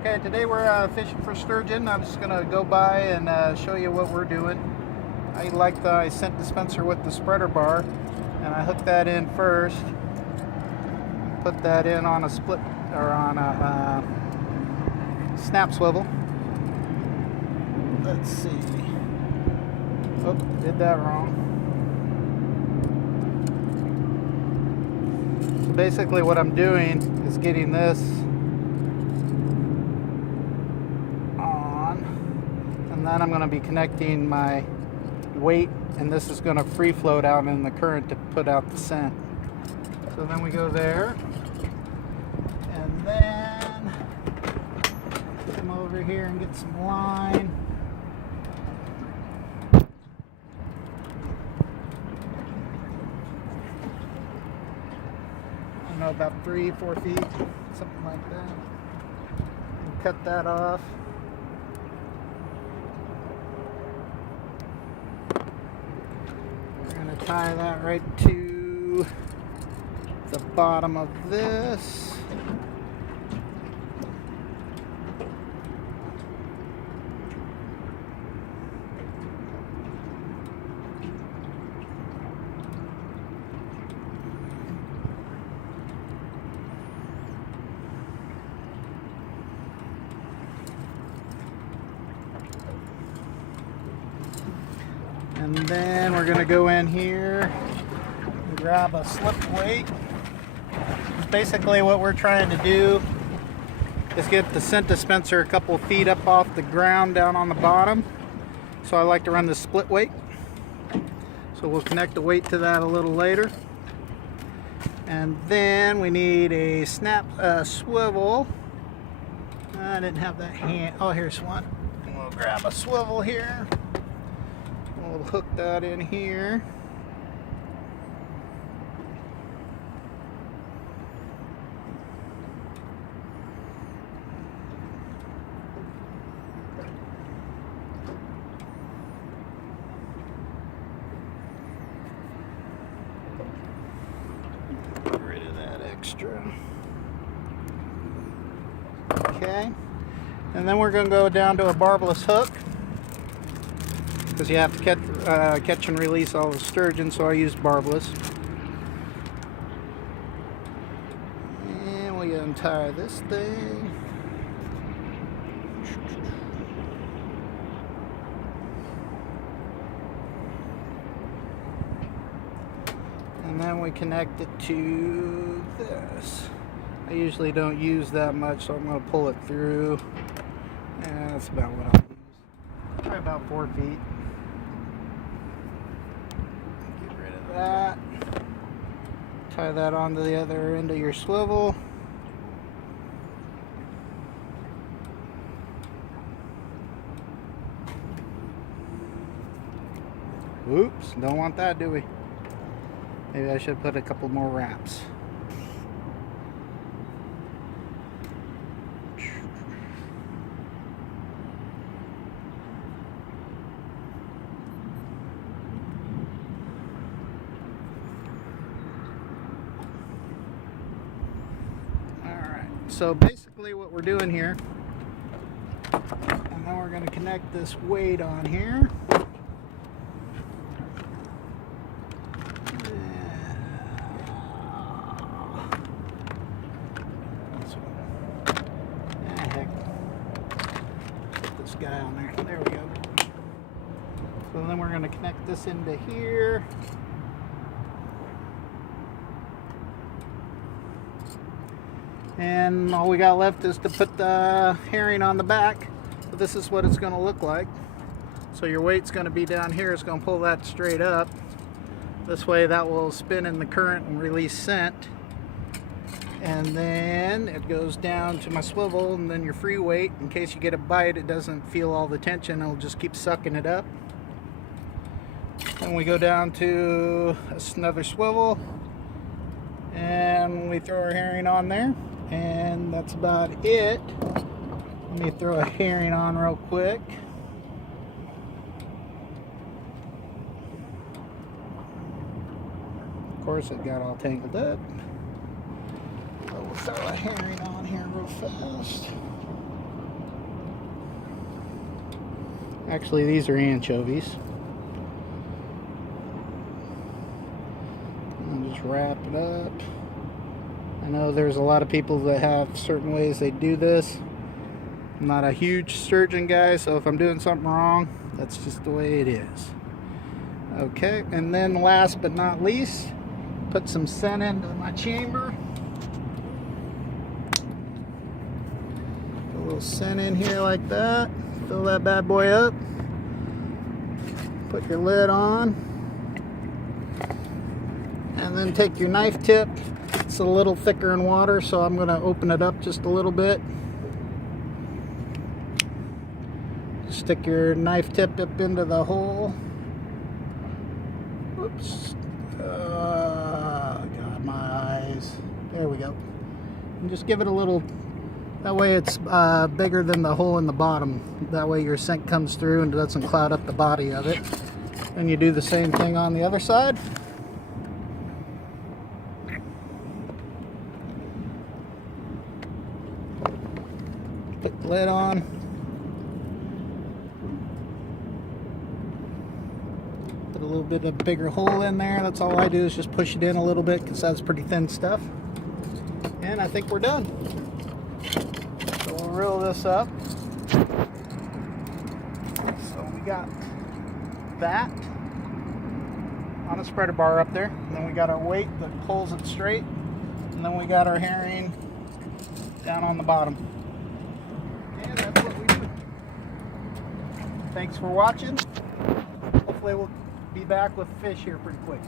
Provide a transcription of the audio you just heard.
Okay, today we're fishing for sturgeon. I'm just going to go by and show you what we're doing. I scent dispenser with the spreader bar, and I hook that in first. Put that in on a split or on a snap swivel. Let's see. Oh, did that wrong. So basically what I'm doing is getting this on, and then I'm going to be connecting my weight, and this is going to free float out in the current to put out the scent. So then we go there, and then come over here and get some line. I don't know, about 3-4 feet, something like that. And cut that off. We're going to tie that right to the bottom of this. And then we're going to go in here and grab a slip weight. Basically what we're trying to do is get the scent dispenser a couple of feet up off the ground down on the bottom. So I like to run the split weight. So we'll connect the weight to that a little later. And then we need a snap swivel. I didn't have that hand. Oh, here's one. And we'll grab a swivel here. We'll hook that in here. Get rid of that extra. Okay. And then we're going to go down to a barbless hook, because you have to catch and release all the sturgeon, so I use barbless. And we untie this thing. And then we connect it to this. I usually don't use that much, so I'm going to pull it through. And that's about what I'll use. Probably about 4 feet. That. Tie that onto the other end of your swivel. Oops, don't want that, do we? Maybe I should put a couple more wraps. So basically what we're doing here, and then we're going to connect this weight on here. Heck. Put this guy on there. There we go. So then we're going to connect this into here. And all we got left is to put the herring on the back. So this is what it's going to look like. So your weight's going to be down here. It's going to pull that straight up. This way that will spin in the current and release scent. And then it goes down to my swivel, and then your free weight, in case you get a bite, it doesn't feel all the tension. It'll just keep sucking it up. Then we go down to another swivel, and we throw our herring on there. And that's about it. Let me throw a herring on real quick. Of course, it got all tangled up. So we'll throw a herring on here real fast. Actually, these are anchovies. And just wrap it up. I know there's a lot of people that have certain ways they do this. I'm not a huge sturgeon guy, so if I'm doing something wrong, that's just the way it is. Okay, and then last but not least, put some scent into my chamber. Put a little scent in here like that. Fill that bad boy up. Put your lid on. And then take your knife tip. It's a little thicker in water, so I'm going to open it up just a little bit. Stick your knife tip up into the hole. Oops. Got my eyes. There we go. And just give it a little, that way it's bigger than the hole in the bottom. That way your scent comes through and doesn't cloud up the body of it. And you do the same thing on the other side. Put the lid on. Put a little bit of a bigger hole in there. That's all I do is just push it in a little bit because that's pretty thin stuff. And I think we're done. So we'll reel this up. So we got that on a spreader bar up there. And then we got our weight that pulls it straight. And then we got our herring down on the bottom. And that's what we do. Thanks for watching. Hopefully we'll be back with fish here pretty quick.